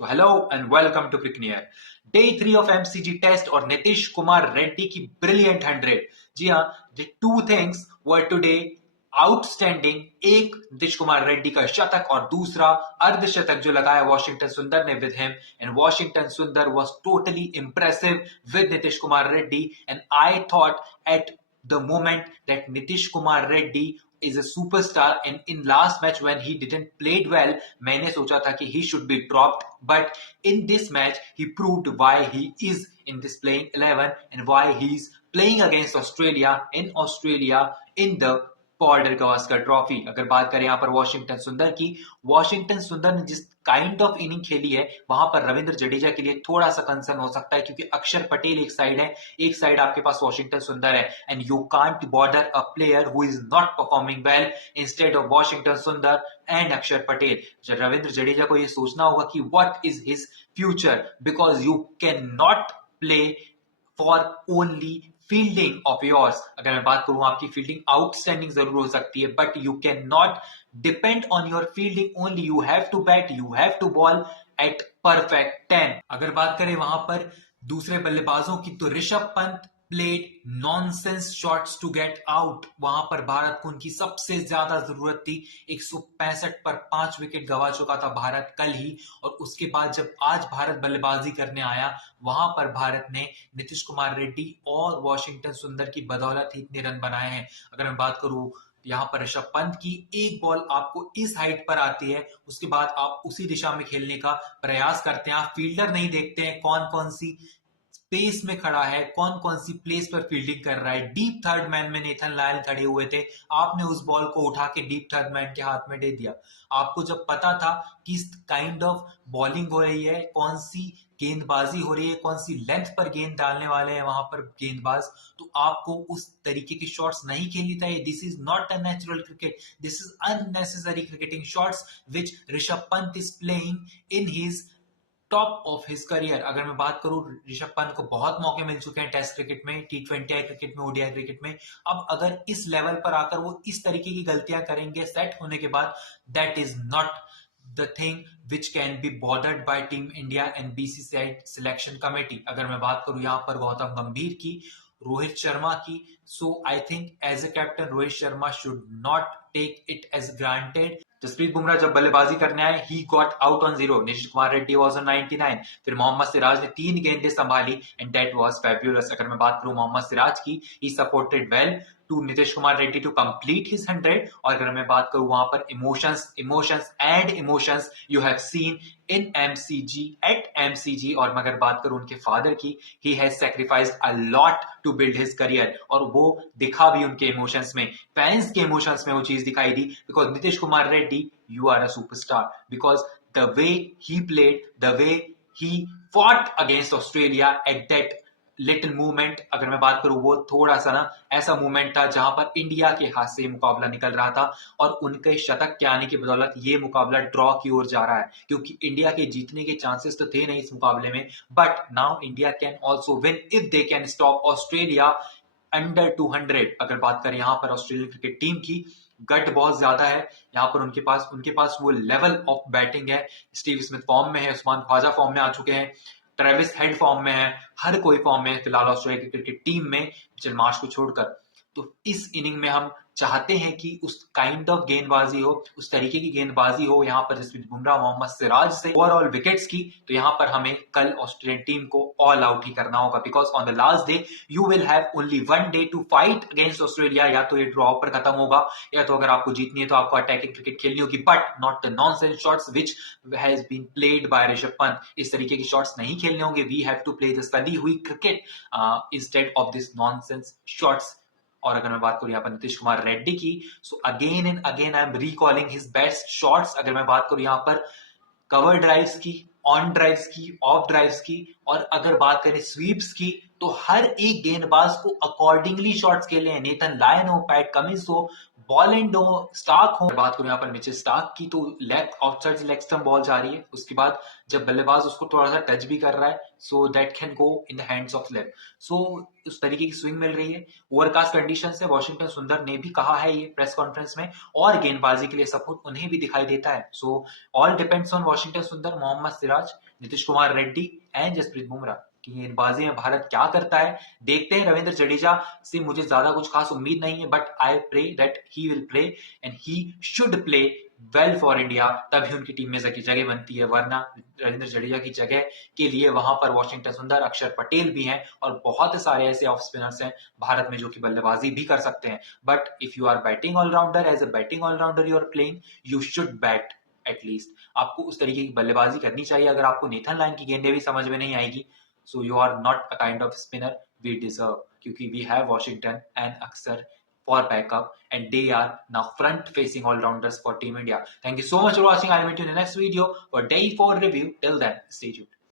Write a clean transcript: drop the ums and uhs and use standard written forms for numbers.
So hello and welcome to Cricknear. Day 3 of MCG test और नीतीश कुमार रेड्डी की brilliant 100. जी हाँ, the two things were today outstanding. एक नीतीश कुमार रेड्डी का शतक और दूसरा अर्धशतक जो लगाया वॉशिंगटन सुंदर ने विद हिम. एंड वॉशिंगटन सुंदर was totally impressive with Nitish Kumar Reddy. And I thought at the moment that Nitish Kumar Reddy is a superstar, and in last match when he didn't played well, मैंने सोचा था कि he should be dropped, but in this match he proved why he is in this playing 11 and why he is playing against Australia in the Paul Gavaskar trophy. अगर बात करें यहाँ पर Washington सुंदर की, वॉशिंगटन सुंदर ने जिस काइंड ऑफ इनिंग खेली है वहां पर रविंद्र जडेजा के लिए थोड़ा सा कंसर्न हो सकता है, क्योंकि अक्षर पटेल एक साइड है, एक साइड आपके पास वॉशिंगटन सुंदर है. And you can't border a player who is not performing well instead of Washington सुंदर एंड अक्षर पटेल. रविंद्र जडेजा को यह सोचना होगा कि what is his future, because you can not play for only fielding of yours. अगर मैं बात करूं, आपकी फील्डिंग आउटस्टैंडिंग जरूर हो सकती है, but you can not depend on your fielding only. You have to bat, you have to bowl at perfect 10. अगर बात करें वहां पर दूसरे बल्लेबाजों की, तो Rishabh Pant played nonsense shots to get out. वहां पर भारत को उनकी सबसे ज्यादा जरूरत थी. 165 पर 5 विकेट गवा चुका था भारत कल ही, और उसके बाद जब आज भारत बल्लेबाजी करने आया, वहां पर भारत ने नीतीश कुमार रेड्डी और वॉशिंगटन सुंदर की बदौलत ही इतने रन बनाए हैं. अगर मैं बात करूं यहाँ पर ऋषभ पंत की, एक बॉल आपको इस हाइट पर आती है, उसके बाद आप उसी दिशा में खेलने का प्रयास करते हैं. आप फील्डर नहीं देखते हैं कौन कौन सी स्पेस में खड़ा है, कौन कौन सी प्लेस पर फील्डिंग कर रहा है. डीप थर्ड मैन में नेथन लायन खड़े हुए थे, आपने उस बॉल को उठा के डीप थर्ड मैन के हाथ में दे दिया. आपको जब पता था कि इस काइंड ऑफ बॉलिंग हो रही है, कौन सी गेंदबाजी हो रही है, कौन सी लेंथ पर गेंद डालने वाले हैं वहां पर गेंदबाज, तो आपको उस तरीके की शॉट्स नहीं खेलनी चाहिए. This is not a natural cricket, this is unnecessary cricketing shots which Rishabh Pant is playing in his top of his career. अगर मैं बात करूं, ऋषभ पंत को बहुत मौके मिल चुके हैं टेस्ट क्रिकेट में, T20 क्रिकेट में, ओडीआई क्रिकेट में. अब अगर इस लेवल पर आकर वो इस तरीके की गलतियां करेंगे सेट होने के बाद, that is not the thing which can be bothered by team India and BCCI selection committee. अगर मैं बात करूं यहाँ पर गौतम गंभीर की, रोहित शर्मा की, so I think as a captain Rohit Sharma should not take it as granted. Jasprit Bumrah जब बल्लेबाजी करने आए, he got out on 0. Nitish Kumar Reddy was on 99. फिर मोहम्मद सिराज ने 3 गेंदें संभाली एंड दैट वाज फैब्युलस. अगर मैं बात करूं मोहम्मद सिराज की, he supported well to Nitish Kumar Reddy to complete his 100. और अगर मैं बात करूं वहां पर emotions you have seen in MCG at MCG. और मैं अगर बात करूं उनके फादर की, he has sacrificed a lot to build his career, और वो दिखा भी उनके इमोशंस में, फैंस के इमोशंस में वो चीज दिखाई दी. Because Nitish Kumar Reddy, you are a superstar, because the way he played, the way he fought against Australia at that little movement, अगर मैं बात करूं, वो थोड़ा सा ना ऐसा मूवमेंट था जहां पर इंडिया के हाथ से मुकाबला निकल रहा था, और उनके शतक के आने की बदौलत ये मुकाबला ड्रॉ की ओर जा रहा है, क्योंकि इंडिया के जीतने के चांसेस तो थे नहीं इस मुकाबले में. But now India can also win if they can stop Australia under 200. अगर बात करें यहाँ पर ऑस्ट्रेलियन क्रिकेट टीम की, गट बहुत ज्यादा है यहाँ पर उनके पास वो लेवल ऑफ बैटिंग है. स्टीव स्मिथ फॉर्म में है, उस्मान ख्वाजा फॉर्म में आ चुके हैं, ट्रेविस हेड फॉर्म में है, हर कोई फॉर्म में है फिलहाल ऑस्ट्रेलिया की क्रिकेट टीम में, मिचेल मार्श को छोड़कर. तो इस इनिंग में हम चाहते हैं कि उस काइंड ऑफ गेंदबाजी हो, उस तरीके की गेंदबाजी हो यहाँ पर जसप्रीत बुमराह, मोहम्मद सिराज से ओवरऑल विकेट्स की. तो यहाँ पर हमें कल ऑस्ट्रेलियन टीम को ऑल आउट ही करना होगा, because on the last day you will have only 1 day to fight against Australia. या तो ये ड्रॉ पर खत्म होगा, या तो अगर आपको जीतनी है तो आपको अटैकिंग क्रिकेट खेलनी होगी, but not the nonsense shots which has been played by Rishabh Pant. इस तरीके की शॉट्स नहीं खेलने होंगे. We have to play the सदी हुई cricket instead of this nonsense shots. और अगर मैं बात करूं यहाँ पर नीतीश कुमार रेड्डी की, so again and again I am recalling his best shots. अगर मैं बात करूं यहाँ पर कवर ड्राइव्स की, ऑन ड्राइव्स की, ऑफ ड्राइव्स की, और अगर बात करें स्वीप्स की, तो हर एक गेंदबाज को अकॉर्डिंगली शॉट्स खेले हैं. नेथन लायन हो, पैट कमिंस हो, बॉल एंड स्टार्क हो, बात करूं यहाँ पर मिचेल स्टार्क की, तो leg outside leg stump ball जा रही है, उसके बाद जब बल्लेबाज उसको थोड़ा सा टच भी कर रहा है, so that can go in the hands of leg, so उस तरीके की स्विंग मिल रही है। ओवरकास्ट कंडीशन है, वॉशिंगटन सुंदर ने भी कहा है ये प्रेस कॉन्फ्रेंस में, और गेंदबाजी के लिए सपोर्ट उन्हें भी दिखाई देता है। So all depends on Washington सुंदर, मोहम्मद सिराज, नीतीश कुमार रेड्डी एंड जसप्रीत बुमराह कि गेंदबाजी में भारत क्या करता है। देखते हैं, रविंद्र जडेजा से मुझे ज्यादा कुछ खास उम्मीद नहीं है, but I pray that he will play and he should play well for India, तभी उनकी टीम में जगह बनती है, वरना रविंद्र जडेजा की जगह के लिए वहां पर वॉशिंगटन सुंदर, अक्षर पटेल भी हैं और बहुत सारे ऐसे ऑफ स्पिनर्स हैं भारत में जो कि बल्लेबाजी भी कर सकते हैं। But if you are batting allrounder, as a batting allrounder you are playing, you should bat at least, आपको उस तरीके की बल्लेबाजी करनी चाहिए। अगर आपको नेथन लाइन की गेंदें भी समझ में नहीं आएगी, so you are not a kind of spinner we deserve, क्योंकि we have Washington and Aksar for backup and they are now front facing all rounders for Team India. Thank you so much for watching. I'll meet you in the next video for day 4 review. Till then, stay tuned.